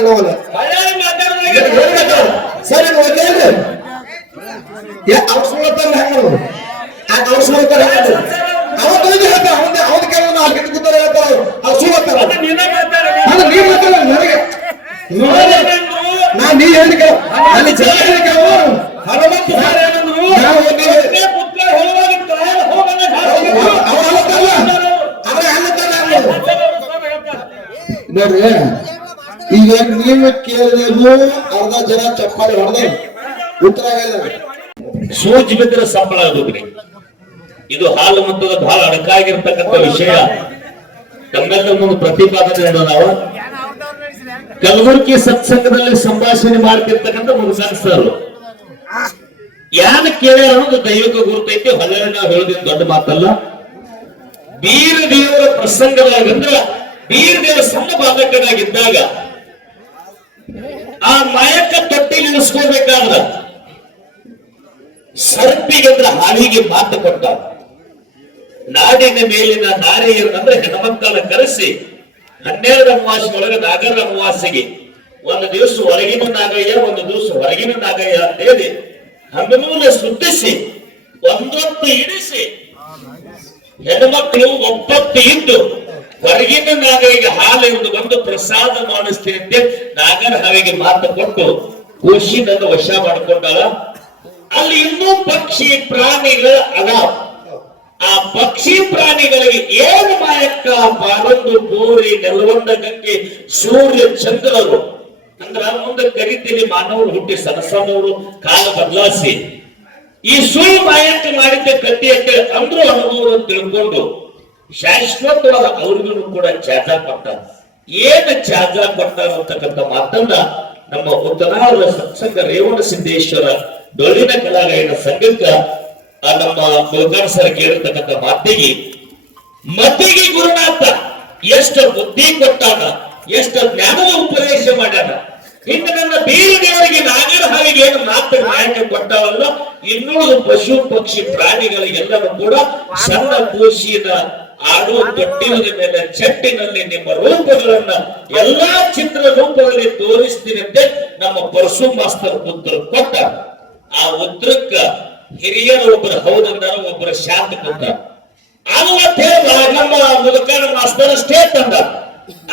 ಹೇಳ್ಬೇಕು ಸರಿ ಓದ್ಲೇನ್ರಿ ಅವ್ರು ಸುಳ್ತಾರ ಹೆಂಗ ಅವ್ರು? ಸುಳ್ತಾರ ಹೆಂಗ ಅವತ್ತು ಹೋಗಿ ಹೇಳ್ತಾರ ಅವನ ಅವನ ಕೇಳ ನಾಲ್ಕು ಗಂಟೆ ಕೂತಾರ ಹೇಳ್ತಾರ. ಅವ್ರು ಸುಳ್ತಾರ ಅದು. ಅಲ್ಲ ನೀವ್ ಮಾತಾಡ ನನಗೆ. ನಾ ನೀ ಹೇಳಿ ಕೇಳು. ಅಲ್ಲಿ ಜನ ಹೇಳಿ ಕೇಳು. ಹನುಮಂತ ನಾವು ಹೋಗಲ್ಲ. ನೋಡ್ರಿ. ಈಗ ನೀವು ಕೇಳಿದ್ರು ಅರ್ಧ ಜನ ಚಪ್ಪಲಿ ಹೊಡೆದ. ಉತ್ತರ ಸೂಜಿ ಬಿದ್ದರೆ ಸಂಬಳ ಆಗೋದ್ರಿ. ಇದು ಹಾಲು ಮತದ ಬಹಳ ಅಡಕಾಗಿರ್ತಕ್ಕಂಥ ವಿಷಯ. ತಮ್ಮೆಲ್ಲರ ಮುಂದೆ ಪ್ರತಿಪಾದನೆ ನಾವು. ಕಲಬುರಗಿ ಸತ್ಸಂಗದಲ್ಲಿ ಸಂಭಾಷಣೆ ಮಾಡ್ತಿರ್ತಕ್ಕಂಥ ಮುಗಿಸಾನ್ಸರು ಯಾನ ಕೇಳ ಅನ್ನೋದು ದೈವಿಕ ಗುರುತೈತಿ ಹೊಲ ನಾವು ಹೇಳೋದಿದ್ದು ದೊಡ್ಡ ಮಾತಲ್ಲ. ಬೀರ ದೇವರ ಪ್ರಸಂಗದಾಗಂದ್ರ ಬೀರ ದೇವರ ಸಣ್ಣ ಬಾಲಕನಾಗಿದ್ದಾಗ ಆ ಮಾಯಕ್ಕ ತೊಟ್ಟಿಲಿ ಇಳಿಸ್ಕೋಬೇಕಾದ್ರ ಸರ್ಪಿಗಂದ್ರ ಹಾಲಿಗೆ ಮಾತು ಕೊಟ್ಟ. ನಾಡಿನ ಮೇಲಿನ ನಾರಿಯನ್ನಂದ್ರೆ ಹೆಣ್ಮಕ್ಕಳನ್ನ ಕರೆಸಿ ಹನ್ನೆರಡು ಅಮಾವಾಸ್ಯ ಒಳಗೆ ನಾಗರ ಅಮಾವಾಸ್ಯೆಗೆ ಒಂದು ದಿವಸ ಹೊರಗಿನ ನಾಗಯ್ಯ ಒಂದು ದಿವಸ ಹೊರಗಿನ ನಾಗಯ್ಯ ಅಂತ ಹೇಳಿ ಹನ್ನೂಲ ಸುತ್ತಿಸಿ ಒಂದೊತ್ತು ಇಡಿಸಿ ಹೆಣ್ಮಕ್ಳು ಒಪ್ಪತ್ತು ಇದ್ದು ಹೊರಗಿನ ನಾಗರಿಗೆ ಹಾಲು ಎಂದು ಬಂದು ಪ್ರಸಾದ ಮಾಡಿಸ್ತೇನೆ ನಾಗರ ಹಾವಿಗೆ ಮಾತು ಕೊಟ್ಟು ಖುಷಿನನ್ನು ವಶ ಮಾಡಿಕೊಂಡಾಳ. ಅಲ್ಲಿ ಇನ್ನೂ ಪಕ್ಷಿ ಪ್ರಾಣಿಗಳ ಅದಾವ. ಆ ಪಕ್ಷಿ ಪ್ರಾಣಿಗಳಿಗೆ ಏನು ಮಾಯಕ್ಕ? ಬಾರೊಂದು ಬೋರಿ ನೆಲವೊಂದ ಗಂಗೆ ಸೂರ್ಯ ಚಂದ್ರರು. ಅಂದ್ರ ಮುಂದೆ ಕರಿತೀನಿ, ಮಾನವರು ಹುಟ್ಟಿ ಸಣ್ಣ ಕಾಲ ಬದಲಾಯಿಸಿ ಈ ಸುಳ್ಳು ಮಾಯಕ್ಕೆ ಮಾಡಿದ್ದ ಕಟ್ಟಿ ಅಂತ ಅಂದ್ರು ಅನುಭವ ತಿಳ್ಕೊಂಡು ಶಾಶ್ವತವಾದ ಅವ್ರಿಗೂ ಕೂಡ ಚಾಜ ಕೊಟ್ಟಾರ ಏನು ಚಾಜ ಕೊಟ್ಟಾರ ಅಂತಕ್ಕಂಥ ಮಾತನ್ನ ನಮ್ಮ ಉತ್ತರಾವರ ಸತ್ಸಂಗ ರೇವಣ ಸಿದ್ದೇಶ್ವರ ಡೊಳ್ಳಿನ ಕಲಾಗಾಯನ ಸಂಘಕ್ಕ ನಮ್ಮ ಮುಲ್ಕಾನ್ ಸರ್ ಕೇಳಿರ್ತಕ್ಕಂಥ ಮಾತಿಗೆ, ಮತಿಗೆ ಗುರುನಾಥ, ಎಷ್ಟು ಬುದ್ಧಿ ಕೊಟ್ಟಾನ, ಎಷ್ಟು ಜ್ಞಾನದ ಉಪದೇಶ ಮಾಡ್ಯಾನ. ಇನ್ನು ನನ್ನ ಬೀರು ದೇವರಿಗೆ ನಾಗರ ಹಾವಿಗೆ ಏನು ಮಾತ್ರ ನಾಯಕ ಕೊಟ್ಟಾವಲ್ಲ, ಇನ್ನುಳಿದ ಪಶು ಪಕ್ಷಿ ಪ್ರಾಣಿಗಳಿಗೆಲ್ಲರೂ ಕೂಡ ಸಣ್ಣ ಕೂಸಿನ ಆಡುವ ತೊಟ್ಟಿಲದ ಮೇಲೆ ಚಟ್ಟಿನಲ್ಲಿ ನಿಮ್ಮ ರೂಪಗಳನ್ನ ಎಲ್ಲಾ ಚಿತ್ರ ರೂಪದಲ್ಲಿ ತೋರಿಸ್ತೀನಿ ಅಂತ ನಮ್ಮ ಪರಶು ಮಾಸ್ತರ್ ಉತ್ತರ ಕೊಟ್ಟ ಆ ಉತ್ತರಕ್ಕ ಹಿರಿಯರು ಒಬ್ಬರು ಹೌದಂದಾರ ಒಬ್ಬರ ಶಾಂತ ಕೊಟ್ಟ ಅದು ಮತ್ತೆ ನಮ್ಮ ಮುದುಕನ ಮಾಸ್ತರ್ ಸ್ಟೇಟ್ ತಂದ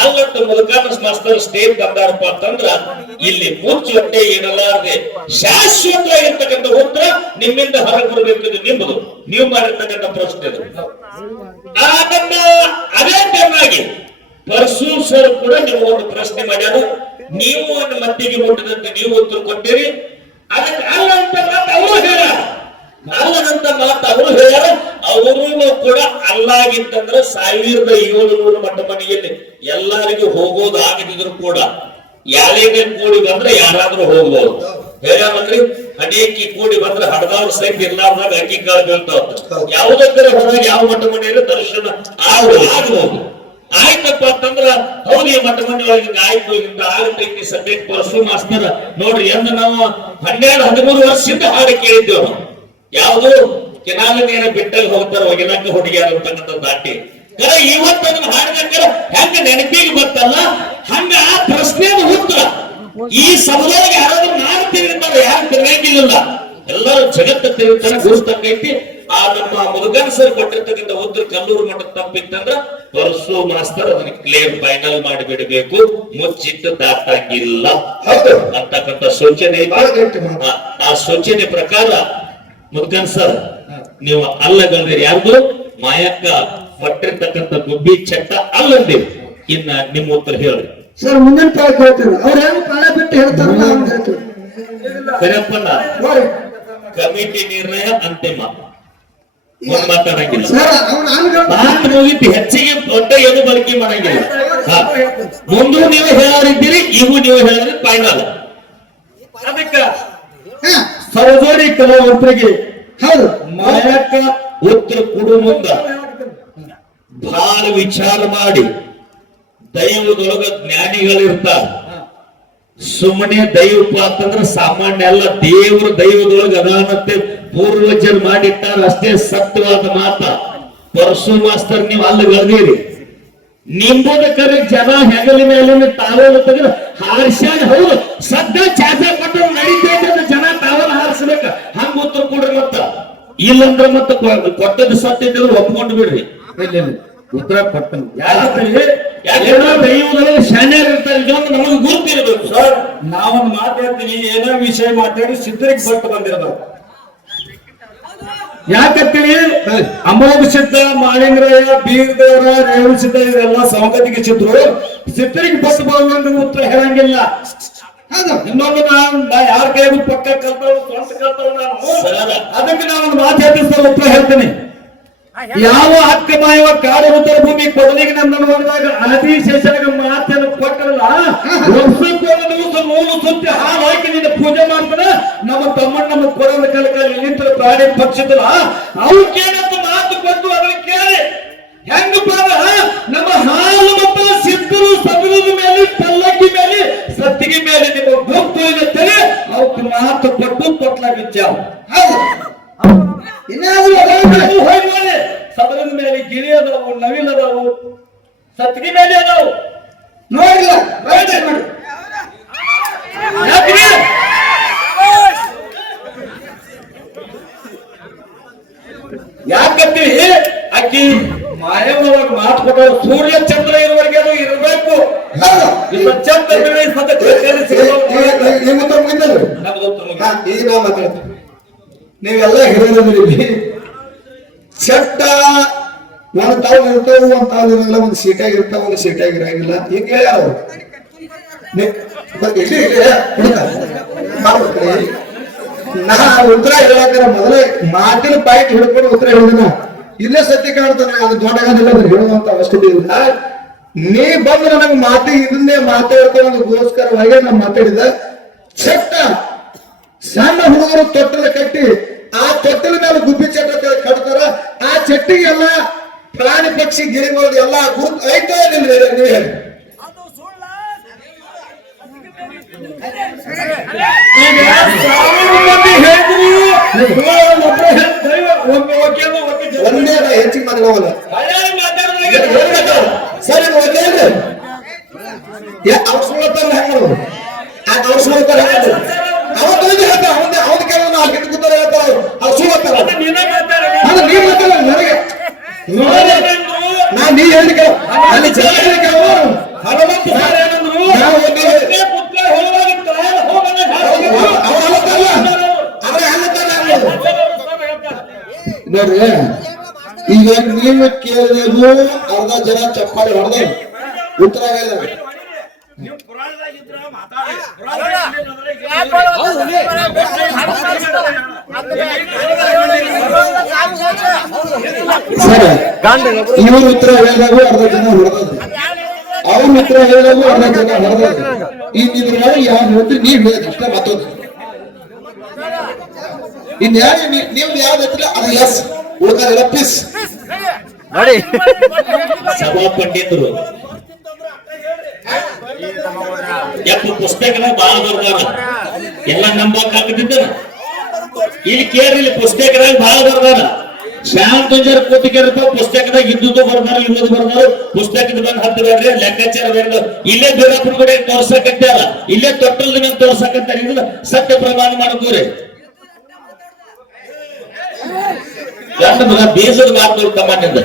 ಅಲ್ಲಂತ ಮೂಲಕ ಮಾಸ್ತರ್ ಸ್ಟೇಟ್ ಬಂದಾರಪ್ಪ ಅಂತಂದ್ರ ಇಲ್ಲಿ ಮುಚ್ಚಿ ಹೊಟ್ಟೆ ಇಡಲಾರದೆ ಶಾಶ್ವತ ಇರ್ತಕ್ಕಂಥ ಉತ್ತರ ನಿಮ್ಮಿಂದ ಹೊರಗೆ ಬರಬೇಕು ನಿಮ್ಮದು. ನೀವು ಮಾಡಿರ್ತಕ್ಕಂಥ ಪ್ರಶ್ನೆ ಅದನ್ನ ಅದೇ ಟೈಮಾಗಿ ಪರಸು ಸರ್ ಕೂಡ ನೀವು ಒಂದು ಪ್ರಶ್ನೆ ಮಾಡ್ಯಾರ. ನೀವು ಒಂದು ಮತ್ತಿಗೆ ಮುಟ್ಟದಂತೆ ನೀವು ಉತ್ತರ ಕೊಟ್ಟಿರಿ. ಅದಕ್ಕೆ ಅಲ್ಲ ಅಂತ ಅವರು ಹೇಳ ಅಲ್ಲದಂತ ಮಾತು ಅವರು ಹೇಳ್ಯಾರ ಅವರು ಕೂಡ ಅಲ್ಲಾಗಿತ್ತಂದ್ರೆ ಸಾವಿರದ ಏಳುನೂರು ಮಠ ಮನೆಯಲ್ಲಿ ಎಲ್ಲರಿಗೂ ಹೋಗೋದು ಆಗದಿದ್ರು ಕೂಡ. ಯಾರಿಗೆ ಕೂಡಿ ಬಂದ್ರೆ ಯಾರಾದ್ರೂ ಹೋಗ್ಬೋದು. ಹೇಳಿ ಅನೇಕಿ ಕೂಡಿ ಬಂದ್ರೆ ಹಡದವ್ರ ಸಹಿತ ಇರ್ಲಾರ್ದಾಗ ಅಕ್ಕಿ ಕಾಳು ಬೀಳ್ತಾವ. ಯಾವುದಕ್ಕರ ಹೋದಾಗ ಯಾವ ಮಠ ಮನೆಯಲ್ಲಿ ದರ್ಶನ ಆಗ್ಬೋದು ಆಯ್ತಪ್ಪ ಅಂತಂದ್ರ ಹೌದು, ಈ ಮಠ ಮಂಡಳಿ ಆಯ್ತು ಇಂತ ಆಗುತ್ತೆ ಸದ್ಯಕ್ಕೆ ಪರಶು ಮಾಸ್ತರ ನೋಡ್ರಿ ಎಂದು ನಾವು ಹನ್ನೆರಡು, ಹದಿಮೂರು ವರ್ಷದಿಂದ ಹಾಡು ಕೇಳಿದ್ದೇವೆ. ಯಾವುದು? ಕೆನಾಲ ನೀರ ಬಿಟ್ಟಲ್ಲಿ ಹೋಗ್ತಾರ ಒಗಿನಕ್ಕ ಹುಡುಗಿಯಾರ ಅಂತಕ್ಕಂಥ ದಾಟಿ. ಕರೆ ಇವತ್ತು ಅದನ್ನ ಹಾಡಿದಕ್ಕೆ ಹೆಂಗ ನೆನಪಿಗೆ ಗೊತ್ತಲ್ಲ? ಹಂಗ ಆ ಪ್ರಶ್ನೆ ಉತ್ತರ. ಈ ಸಮುದಾಯಕ್ಕೆ ಯಾರಾದ್ರೂ ನಾನು ತಿರುಗಿರ್ತಾರೆ ಯಾರು ತಿರುಗಂಗಿಲ್ಲ ಎಲ್ಲರೂ ಜಗತ್ತ ತಿರುಗ್ತಾನೆ ಗುರುತಕ್ಕೈತಿ ಆ ನಮ್ಮ ಮುರುಗನ್ ಸರ್ ಕೊಟ್ಟಿರ್ತಕ್ಕಂಥ ಉದ್ರ ಕಲ್ಲೂರು ಮಠ ತಪ್ಪಿತ್ತಂದ್ರ ಪರಸು ಮಾಸ್ತರ್ ಅದನ್ನ ಕ್ಲಿಯರ್ ಫೈನಲ್ ಮಾಡಿಬಿಡಬೇಕು. ಮುಚ್ಚಿಟ್ಟು ದಾಟಾಗಿಲ್ಲ. ಅಂತಕ್ಕಂಥ ಸೂಚನೆ. ಆ ಸೂಚನೆ ಪ್ರಕಾರ ಮುದ್ಕನ್ ಸರ್ ನೀವು ಅಲ್ಲಗಂದ್ರೆ ಯಾರ್ದು? ಮಾಯಕ್ಕ ಕೊಟ್ಟಿರ್ತಕ್ಕಂಥ ಗುಬ್ಬಿ ಚಟ್ಟ ಅಲ್ಲಂದಿರಿ ಇನ್ನ ನಿಮ್ಮ ಉತ್ತರ ಹೇಳ್ರಿ. ಸರ್ ಮುಂದಿನ ಪಾಠ ಹೇಳ್ತೀವಿ ಅವ್ರ ಏನು ಪಾಠ ಬಿಟ್ಟು ಹೇಳ್ತಾರಲ್ಲ ಅವ್ನು ಹೇಳ್ತೀವಿ. ಕರೆಯಪ್ಪನ ನೋಡಿ ಕಮಿಟಿ ನಿರ್ಣಯ ಅಂತಿಮ. ಮುಂದ್ ಮಾತಾಡಂಗಿಲ್ಲ ಸರ್ ಅವ್ನ ಆನ್ಗಳು ಮಾತು ಮುಗಿತು ಹೆಚ್ಚಿಗೆ ದೊಡ್ಡ ಏನು ಬಳಕೆ ಮಾಡಂಗಿಲ್ಲ. ಮುಂದೂ ನೀವು ಹೇಳೋರಿದ್ದೀರಿ ಇವು ನೀವು ಹೇಳಿದ್ರೆ ಫೈನಲ್ ಅದಕ್ಕ ಹಾ ಕಲಾವಂತರಿಗೆ ಮಾಯಕ ಹೌದು. ಮಾಯಕ್ಕ ಉತ್ತರ ಕೊಡು ಮುಂದ. ಬಹಳ ವಿಚಾರ ಮಾಡಿ. ದೈವದೊಳಗ ಜ್ಞಾನಿಗಳಿರ್ತಾರ ಸುಮ್ಮನೆ ದೈವಪ್ಪ ಅಂತಂದ್ರ ಸಾಮಾನ್ಯ ಅಲ್ಲ ದೇವರು ದೈವದೊಳಗ ಅದಾನಂತೆ ಪೂರ್ವಜರು ಮಾಡಿಟ್ಟಾರ ಅಷ್ಟೇ ಸತ್ಯವಾದ ಮಾತ. ಪರಶು ಮಾಸ್ತರ್ ನೀವು ಅಲ್ಲಿ ಗಳ್ದೀರಿ ನಿಂಬುದ ಕರೆ ಜನ ಹೆಗಲ ಮೇಲೆ ತಾವೇನು ತೆಗೆದು ಹಾರಿಸ್ಯಾನ? ಹೌದು. ಸದ್ದ ಚಾಚ ಕೊಟ್ಟು ನಡೀತೈತೆ ಅಂತ ಜನ ತಾವಲ್ ಹಾರಿಸ್ಬೇಕ ಹಂಗ ಉತ್ತರ ಕೊಡ್ರಿ ಮತ್ತ ಇಲ್ಲಂದ್ರ ಮತ್ತ ಕೊಟ್ಟದ ಕೊಟ್ಟದ್ದು ಸತ್ತಿದ್ರೆ ಒಪ್ಕೊಂಡು ಬಿಡ್ರಿ. ಉತ್ತರ ಕೊಡ್ತಾನೆ ಯಾಕಂದ್ರೆ ಯಾಕಂದ್ರೆ ದೈವದಲ್ಲಿ ಶಾನ್ಯಾರ ಇರ್ತಾರೆ. ನಮಗೆ ಗುರುತಿರ್ಬೇಕು ಸರ್ ನಾವೊಂದು ಮಾತಾಡ್ತೀನಿ ಏನೋ ವಿಷಯ ಮಾತಾಡಿ ಸಿದ್ಧರಿಗೆ ಬಟ್ಟು ಬಂದಿರಬೇಕು ಯಾಕಂತೇಳಿ? ಅಮೋಘ ಸಿದ್ಧ ಮಾಳಿಂಗರಾಯ ಬೀರ್ದೇವರ ರೇವಣ ಸಿದ್ಧ ಇವರೆಲ್ಲ ಸಂಗತಿಗೆ ಸಿದ್ಧರು. ಸಿದ್ಧರಿಗೆ ಬಸ್ ಬಂದ್ರೆ ಉತ್ತರ ಹೇಳಂಗಿಲ್ಲ. ಇನ್ನೊಂದು ನಾನು ನಾ ಯಾರ ಕೈಗೂ ಪಕ್ಕ ಕಲ್ತವ್ ಸ್ವಂತ ಕಲ್ತವ್ ನಾನು. ಅದಕ್ಕೆ ನಾನು ಒಂದು ಮಾತು ಹೇಳ್ತೀನಿ ಉತ್ತರ ಹೇಳ್ತೀನಿ. ಯಾವ ಹಕ್ಕ ಮಾಯವ ಕಾಡು ಉತ್ತರ ಭೂಮಿ ಕೊಡಲಿಗೆ ಅನತಿ ಶೇಷಾಗ ಮಾತನ್ನು ಕೊಟ್ಟರಲ್ಲ? ವರ್ಷಕ್ಕೊಂದು ದಿವಸ ನೂಲು ಸುತ್ತಿ ಹಾಲು ಹಾಕಿ ನಿನ್ನ ಪೂಜೆ ಮಾಡ್ತಾನೆ. ನಮ್ಮ ತಮ್ಮಣ್ಣ ನಮ್ಮ ಕೊಡದ ಕಲಕಲ್ಲಿ ನಿಂತರ ಪ್ರಾಣಿ ಪಕ್ಷದಲ್ಲ ಅವಕ್ಕೇನಂತ ಮಾತು ಕೊಟ್ಟು ಅದನ್ನು ಕೇಳಿ. ಹೆಂಗಪ್ಪ ಕೊಟ್ಲಾಗಿದ್ದಾವ ಹೌದು. ಇನ್ನಾದ್ರೂ ಹೋಗಿ ಮೇಲೆ ಗಿಳಿ ಅದಾವು ನವಿಲ್ ಅದಾವು ಸತ್ತಿಗೆ ಮೇಲೆ ಅದಾವು. ನೋಡಿಲ್ಲ. ರೈಟ್ ಮಾಡಿ? ಯಾಕಂತೀವಿ ಅಕ್ಕಿ ಮಾಯವ್ವಾಗ ಮಾತು ಕೊಟ್ಟರು ಸೂರ್ಯ ಚಂದ್ರ ಇರುವವರೆಗೆ ಅದು. ಈಗ ನೀವೆಲ್ಲ ಹಿರಿಯರಿದ್ದೀರಿ ಚಟ್ಟ ನಾನು ತಾವು ಇರ್ತಾವ ಒಂದ್ ತಾವು ಇರಂಗಿಲ್ಲ ಒಂದು ಸೀಟಾಗಿ ಇರ್ತಾವ ಒಂದು ಸೀಟಾಗಿ ಇರಂಗಿಲ್ಲ ಈಗ ಹೇಳ್ಯಾರ. ನೀ- ಉತ್ತರ ಹೇಳಕ್ಕಾರ ಮೊದಲೇ ಮಾತಿನ ಪಾಯಿಂಟ್ ಹಿಡ್ಕೊಂಡು ಉತ್ತರ ಹೇಳಿದ ಇಲ್ಲೇ ಸತ್ಯ ಕಾಣ್ತಾನೆ ಅದು ದೊಡ್ಡಗಾದಿಲ್ಲ ಹೇಳುವಂತ ಅವಶ್ಯಕತೆ ಇಲ್ಲ. ನೀ ಬಂದು ನನಗೆ ಮಾತಿ ಇದನ್ನೇ ಮಾತಾಡ್ಕೊಂಡು ನಾನು ಮಾತಾಡಿದ. ಚಟ್ಟ ಸಣ್ಣ ಹುಡುಗರು ತೊಟ್ಟಲ ಕಟ್ಟಿ ಆ ತೊಟ್ಟಲ ಮೇಲೆ ಗುಬ್ಬಿ ಚಟ್ಟ ಕಟ್ತಾರ. ಆ ಚಟ್ಟಿಗೆಲ್ಲ ಪ್ರಾಣಿ ಪಕ್ಷಿ ಗಿರಿಗಳು ಎಲ್ಲ ಗುರುತು ಐತೋ ಇಲ್ರಿ ನೀವು ಹೇಳಿ. ಹೆಚ್ಚಿಗೆ ಮಂದಿ ಹೇಳಿದ್ರು ಇವಾಗ ಒಬ್ರು ಹೇಳ್- ದೈವ ಒಮ್ಮೆ ವಕೀಲ ಒಮ್ಮೆ ಜನ. ಒಂದೇ ನಾ ಹೆಚ್ಚಿಗೆ ಮಾತಾಡೋಲ್ಲ ಹಳ್ಯಾಳಿ ಮಾತಾಡಿದಾಗ ಸರಿ ಓದ್ಲೇನ್ರಿ ಅವ್ರು ಸುಳ್ಳತ್ತಾರ ಹೆಂಗ ಅವ್ರು ಸುಳ್ಳತ್ತಾರ ಹೆಂಗ ಅವತ್ತು ಹೋಗಿ ಹೇಳ್ತಾರ ಅವನ ಅವನ ಕೆಲವು ನಾಲ್ಕು ಗಂಟೆ ಕೂತಾರ ಹೇಳ್ತಾರ ಅವ್ರು ಸುಳ್ಳತ್ತಾರ ಅದು ನೀನೇ ಮಾತಾಡು. ಅದು ನೀ ಮಾತಾಡ ನನಗೆ ನೋಡೇನೆಂದ್ರು? ನಾ ನೀ ಹೆಂಗೆ ಅಲ್ಲಿ ಜನ ಹೇಳಿ ಕೇಳು ಹನುಮಂತ ಸರ್ ಏನಂದ್ರು? ನಾವು. ನೋಡ್ರಿ ಈಗ ನೀವು ಕೇಳಿದ್ರು ಅರ್ಧ ಜನ ಚಪ್ಪಾಳಿ ಹೊಡೆದ ಉತ್ತರ ಹೇಳಿದ್ರು ಸರಿ ಇವ್ರ ಉತ್ತರ ಹೇಳಿದಾಗ ಅರ್ಧ ಜನ ಹೊಡೆದದ್ದು ಅವ್ರ ಉತ್ತರ ಹೇಳಿದಾಗ ಅರ್ಧ ಜನ ಹೊಡೆದದ್ದು ಇನ್ನಿದ್ರ ಯಾವ ಹೇಳ್ತೀರಿ ನೀವ್ ಹೇಳಿದ ಅಷ್ಟೇ ಮತ್ತೊಂದು ಇನ್ ಯಾರು ನೀವು ಯಾವ್ದು ಹೇಳ್ತೀರ ಅದು ಎಸ್ ಉಳ್ಕಾರೆಲ್ಲ ಪಿಸ್ ಸಭಾ ಪಂಡಿತರು ಯಪ್ಪ ಪುಸ್ತಕನ ಬಾಳ ಬರ್ದಾರ ಎಲ್ಲ ನಂಬಕ್ ಆಗ್ತಿದ್ದ ಇಲ್ಲಿ ಕೇಳ್ರಿ ಇಲ್ಲಿ ಪುಸ್ತಕದಾಗ ಬಹಳ ಬರ್ದಾರ ಶ್ಯಾಮ್ ತುಂಜರ್ ಕೂತಿಕೆರಪ್ಪ ಪುಸ್ತಕದಾಗ ಇದ್ದುದು ಬರ್ದಾರ ಇಲ್ಲದ ಬರ್ದಾರ. ಪುಸ್ತಕದ ಬಂದ್ ಹತ್ತಿರ ಲೆಕ್ಕಾಚಾರ ಬೇಡ ಇಲ್ಲೇ ಬೀರಾಪುರ ಕಡೆ ತೋರ್ಸಕತ್ತಾರ ಇಲ್ಲೇ ತೊಟ್ಟಲ್ದ ಮೇಲೆ ತೋರ್ಸಕತ್ತಾರ ಇದು ಸತ್ಯ ಪ್ರಮಾಣ ಮಾಡ್ಕೋರಿ. ಬೇಸದ ಮಾತು ತಮ್ಮನಿಂದ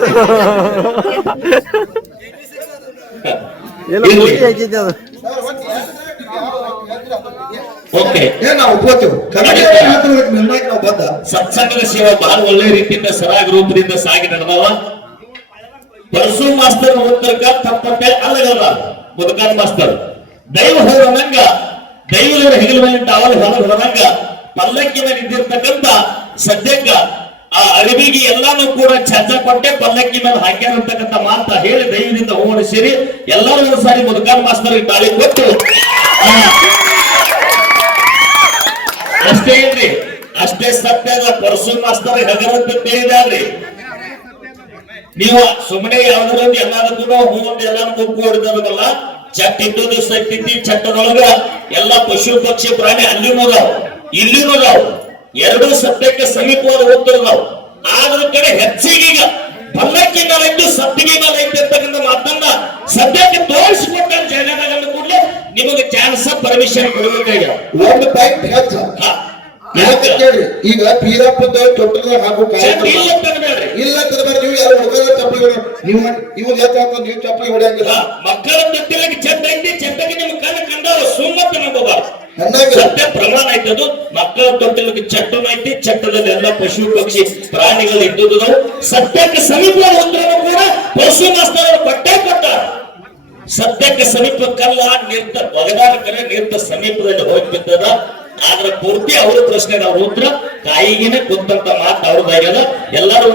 ಓಕೆ. ಏನ್ ನಾವು ಒಪ್ಕೋತೀವಿ ಕಮಿಟಿ ನಿರ್ಣಯಕ್ಕೆ ನಾವು ಬಂದ ಸತ್ಸಂಗದ ಸೇವೆ ಬಹಳ ಒಳ್ಳೆ ರೀತಿಯಿಂದ ಸರಾಗ ರೂಪದಿಂದ ಸಾಗಿ ನಡೆದವ. ಪರಸು ಮಾಸ್ತರ್ ಉತ್ತರಕ ತಪ್ಪಂತೆ ಅಲ್ಲಗಲ್ಲ. ಮುದುಕಾನ್ ಮಾಸ್ತರ್. ದೈವ ಹೋದಂಗ ದೈವದ ಹೆಗಲ ಮೇಲೆ ಟಾವಲ್ ಹೊರಗೆ ಹೋದಂಗ ಪಲ್ಲಕ್ಕಿನ ನಿಂತಿರ್ತಕ್ಕಂತ ಸದ್ಯಕ್ಕ ಆ ಅರಿವಿಗೆ ಎಲ್ಲಾನು ಕೂಡ ಚರ್ಚೆ ಕೊಟ್ಟೆ ಪಲ್ಲಕ್ಕಿ ಮೇಲೆ ಹಾಕ್ಯಾರ ಅಂತಕ್ಕಂಥ ಮಾತ ಹೇಳಿ ದೈವದಿಂದ ಹೋಗಿ ಸೇರಿ ಎಲ್ಲರೂ ಒಂದ್ಸಾರಿ ಮುದುಕಾನ್ ಮಾಸ್ತರ್ ತಾಳಿ ಕೊಟ್ಟು. ಅಷ್ಟೇ ಇಲ್ರಿ ಅಷ್ಟೇ ಸತ್ಯದ ಪರಶು ಮಾಸ್ತರ್ ಹೆಗರಂತ ಬೇರಿದ್ರಿ ನೀವು ಸುಮ್ಮನೆ ಯಾವ್ದಾರ ಎಲ್ಲದಕ್ಕೂ ಹೂ ಅಂತ ಎಲ್ಲಾನು ಮುಗ್ಗು ಹೊಡೆದಲ್ಲ ಚಟ್ ಇನ್ನೊಂದು ಸತ್ತಿತಿ ಚಟ್ಟದೊಳಗ ಎಲ್ಲ ಪಶು ಪಕ್ಷಿ ಪ್ರಾಣಿ ಅಲ್ಲಿನೂ ಅದಾವ, ಇಲ್ಲಿನೂ ಅದಾವ. ಎರಡು ಸತ್ಯಕ್ಕೆ ಸಮೀಪವಾದ ಉತ್ತರದಾವ್ ಆದ್ರ ಕಡೆ ಹೆಚ್ಚಿಗೀಗ ಪಲ್ಲಕ್ಕಿ ಮೇಲೆ ಇದ್ದು ಸತ್ತಿಗೆ ಮೇಲೆ ಐತೆ ಅಂತಕ್ಕಂಥ ಮಾತನ್ನ ಸದ್ಯಕ್ಕೆ ತೋರಿಸಿಕೊಟ್ಟ ಜಾಗದಾಗ ಅಂದ ಕೂಡಲೇ ನಿಮಗೆ ಚಾನ್ಸ್ ಪರ್ಮಿಷನ್ ಕೊಡಬೇಕಾಗ್ಯಾವ ಒಂದು ಪಾಯಿಂಟ್ ಹೆಚ್ಚ. ಯಾಕೆ ಕೇಳ್ರಿ? ಈಗ ಬೀರಪ್ಪದ ತೊಟ್ಟದ ಹಾಗೂ ಚಂದ ಕಾರ್ಯಕ್ರಮ ಇಲ್ಲ ಅಂತಂದ್ಬೇಡ್ರಿ. ಇಲ್ಲ ನೀವು ಯಾರು ಹುಡುಗರ ಚಪ್ಪಲಿ ನೀವು ಇವ್ರು ಯಾಕೆ ನೀವು ಚಪ್ಪಲಿ ಹೊಡೆಯಂಗಿಲ್ಲ? ಮಕ್ಕಳ ತೊಟ್ಟಿಲಾಗಿ ಚೆಂದ ಐತಿ ಚೆಂದಾಗಿ ನಿಮ್ಮ ಕಣ್ಣ ಕಂಡವ ಸುಮ್ಮತ್ತ ನಂಬಬಾರ್ದು ಹಂಗಾಗಿ. ಸತ್ಯ ಪ್ರಮಾಣ ಐತದು ಮಕ್ಕಳ ತೊಟ್ಟಿಲಕ್ಕೆ ಚಟ್ಟನ ಐತಿ ಚಟ್ಟದಲ್ಲಿ ಎಲ್ಲ ಪಶು ಪಕ್ಷಿ ಪ್ರಾಣಿಗಳು ಇದ್ದುದು. ಸತ್ಯಕ್ಕೆ ಸಮೀಪ ಒಂದ್ರನ್ನು ಕೂಡ ಪಶು ಮಾಸ್ತರ್ ಕೊಟ್ಟೇ ಕೊಟ್ಟ ಸಮೀಪ ಸಮೀಪಕ್ಕಲ್ಲ ನಿರ್ತ ಒಗದಾದ ಕರೆ ನಿರ್ತ ಸಮೀಪದಲ್ಲಿ ಹೋಗಿ ಬಿದ್ದದ. ಆದ್ರೆ ಪೂರ್ತಿ ಅವರು ಪ್ರಶ್ನೆ ನಾವು ಉತ್ತರ ಕಾಯಿಗಿನ ಕುಂತ ಮಾತು ಅವ್ರದ್ದಾಗ್ಯದ ಎಲ್ಲರೂ